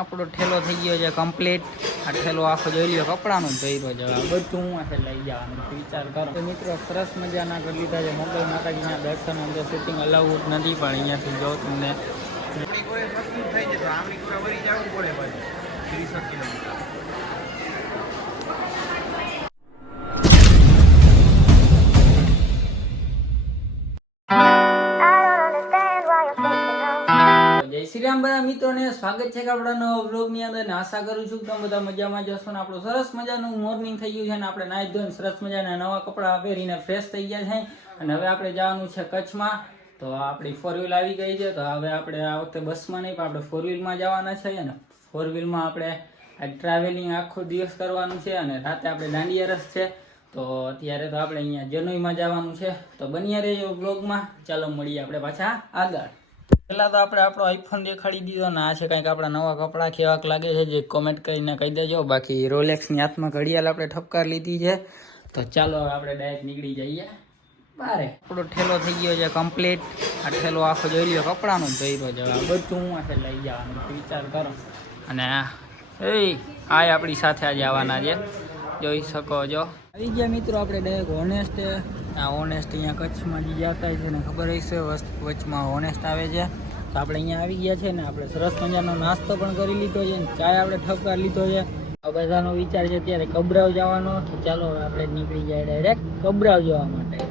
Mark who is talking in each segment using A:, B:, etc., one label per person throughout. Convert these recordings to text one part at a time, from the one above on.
A: આપણો ઠેલો થઈ ગયો છે કમ્પ્લીટ આ ઠેલો આખો જોઈ લ્યો, કપડાનો જ ભર્યો છે. બધું હું આખે લઈ જવાનું. વિચાર કરો. મિત્રો, સરસ મજાના કરી લીધા છે. મોગલ માતાજીના દર્શન અંદર શૂટિંગ અલાઉડ નથી, પણ અહીંયાથી જો તમને
B: થઈ જાય, તો આમની વળી જવું પડે પછી ત્રીસો કિલોમીટર.
A: બધા સ્વાગત છે કે આપણા નવા બ્લોગની અંદર ને આશા કરું છું કે તમે બધા મજામાં જશો ને આપણું સરસ મજાનું મોર્નિંગ થઈ ગયું છે ને આપણે નાહી ધોઈને સરસ મજાના નવા કપડાં પહેરીને ફ્રેશ થઈ ગયા છે. અને હવે આપણે જવાનું છે કચ્છમાં. તો આપણી ફોર વ્હીલ આવી ગઈ છે. તો હવે આપણે આ વખતે બસમાં નહીં, પણ આપણે ફોર વ્હીલમાં જવાના છે ને ફોર વ્હીલમાં આપણે ટ્રાવેલિંગ આખો દિવસ કરવાનું છે અને રાતે આપણે દાંડિયા રસ છે. તો અત્યારે તો આપણે અહીંયા જનોઈમાં જવાનું છે. તો બન્યા રહેજો બ્લોગમાં ચાલો મળીએ આપણે પાછા આગળ. પહેલા તો આપણે આપણો આઈફોન દેખાડી દીધો ને આ છે કંઈક આપણા નવા કપડાં કેવાક લાગે છે, જે કોમેન્ટ કરીને કહી દેજો. બાકી રોલેક્સની હાથમાં ઘડિયાળ આપણે ઠપકાર લીધી છે. તો ચાલો હવે આપણે ડાયરેક્ટ નીકળી જઈએ. બારે. આપણો ઠેલો થઈ ગયો છે કમ્પ્લીટ આ ઠેલો આખો જોઈ લ્યો, કપડાનો જ રહ્યો છે. બધું હું આખે લઈ જવાનું. વિચાર કરો. અને એ આ આપણી સાથે આજે આવવાના છે. જોઈ શકો છો. આવી ગયા મિત્રો, આપણે ડાયરેક્ટ હોનેસ્ટ આ હોનેસ્ટ અહીંયા કચ્છમાં જે જતા છે ને ખબર હશે વચમાં હોનેસ્ટ આવે છે. તો આપણે અહીંયા આવી ગયા છે ને આપણે સરસ મજાનો નાસ્તો પણ કરી લીધો છે ને ચાય આપણે ઠપકાર લીધો છે. આ બધાનો વિચાર છે અત્યારે કબરાવ જવાનો. તો ચાલો આપણે નીકળી જાય ડાયરેક્ટ કબરાવ જવા માટે.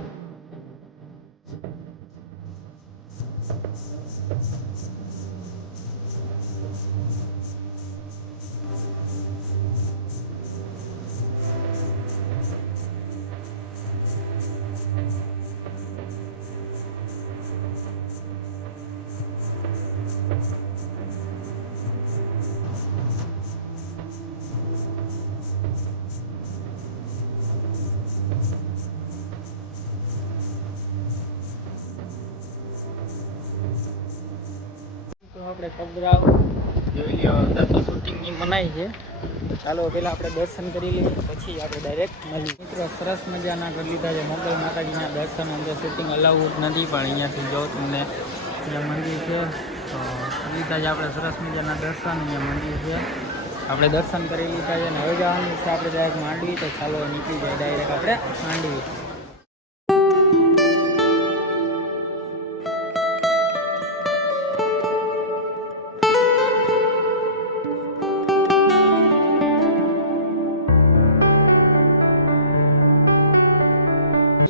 A: આપણે કબરાવ જોઈ લ્યો અંદર તો શૂટિંગની છે. ચાલો પહેલાં આપણે દર્શન કરી લઈએ, પછી આપણે ડાયરેક્ટ મળીએ. મિત્રો, સરસ મજાના કરી લીધા છે. મોગલ માતાજીના દર્શન અંદર શૂટિંગ અલાઉડ નથી, પણ અહીંયાથી જો તમને અહીંયા મંદિર છે, તો લીધા છે આપણે સરસ મજાના દર્શન, અહીંયા મંદિર છે. આપણે દર્શન કરી લીધા છે અને હવે જવાનું છે આપણે ડાયરેક્ટ માંડવી. તો ચાલો નીકળી જાય ડાયરેક્ટ આપણે માંડવી.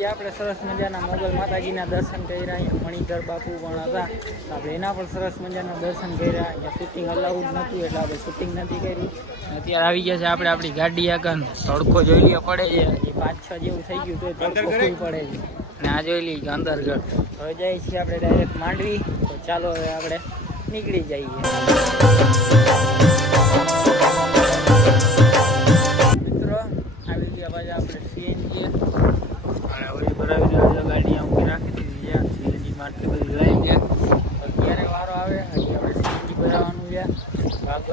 A: જે આપણે સરસ મજાના મોગલ માતાજીના દર્શન કર્યા અહીંયા મણિધર બાપુ પણ હતા. આપણે એના પણ સરસ મજાના દર્શન કર્યા. અહીંયા શૂટિંગ અલાઉડ નહોતું એટલે આપણે શૂટિંગ નથી કર્યું અત્યારે આવી ગયા છે આપણે આપણી ગાડી આગળ. તડકો જોઈ લે પડે છે. પાંચ છ જેવું થઈ ગયું તો તડકો ખૂબ પડે છે. અને આ જોઈ લઈએ અંદરગઢ હવે જઈએ છીએ આપણે ડાયરેક્ટ માંડવી. તો ચાલો હવે આપણે નીકળી જઈએ. મિત્રો આવી ગયા પાછા આપણે ગાડી ઊભી રાખી દીધી છે સીએનજી બધી લઈ ગયા. અત્યારે વારો આવે હજી આપણે સીએનજી ભરાવાનું છે.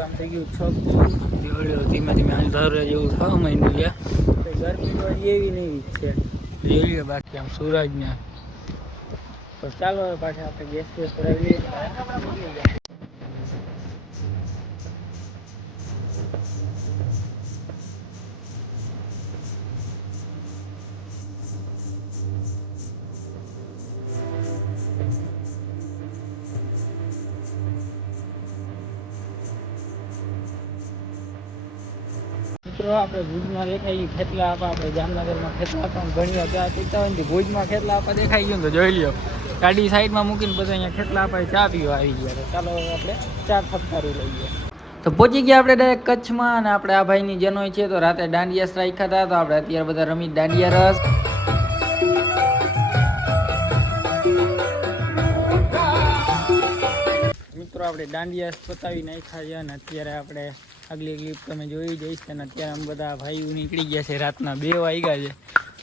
A: આમ થઈ ગયું છ દિવાળીઓ ધીમે ધીમે અંધારે જેવું થવા માંડ્યું છે. ગરમી તો એવી નહીં છે. જોઈ બાકી આમ સૂરજને તો ચાલો પાછા આપણે ગેસ ગેસ ભરાવી લઈએ. મિત્રો આપણે ભુજમાં દેખાઈ ગયું ખેતલા આપા, આપણે જામનગરમાં ખેતલા પણ ઘણી વાર ચા પીતા હોય ને ભુજમાં ખેતલા આપા દેખાઈ ગયું તો જોઈ લ્યો. ગાડી સાઈડમાં મૂકીને બધા અહીંયા ખેતલા આપા ચા પીવા આવી ગયા ચાલો આપણે ચા ફટકારી લઈએ. તો પહોંચી ગયા આપણે ડાયરેક્ટ કચ્છમાં અને આપણે આ ભાઈની જનોય છે. તો રાતે દાંડિયા સ્ટ્રાઈક હતા. તો આપણે અત્યારે બધા રમી દાંડિયા રસ. મિત્રો આપણે દાંડિયા પતાવી નાખ્યા છે અને અત્યારે આપણે આગલી ક્લિપ તમે જોઈ જઈશ અને અત્યારે આમ બધા ભાઈઓ નીકળી ગયા છે રાતના બે વાગ્યા છે.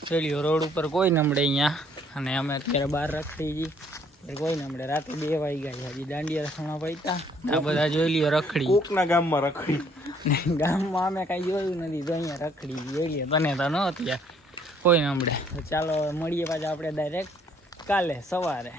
A: ચડ્યો રોડ ઉપર કોઈ નમડે અહીંયા અને અમે અત્યારે બહાર રખડી જઈ કોઈ નમડે. રાતે બે વાગ્યા છે. હજી દાંડિયા રસોણા પૈતા આ બધા જોઈ લ્યો રખડી.
B: કોકના ગામમાં રખડી.
A: ગામમાં અમે કાંઈ જોયું નથી તો અહીંયા રખડી જોઈ લઈએ તને તો ન અત્યારે. કોઈ નમડે. ચાલો મળીએ પાછા આપણે ડાયરેક્ટ કાલે સવારે.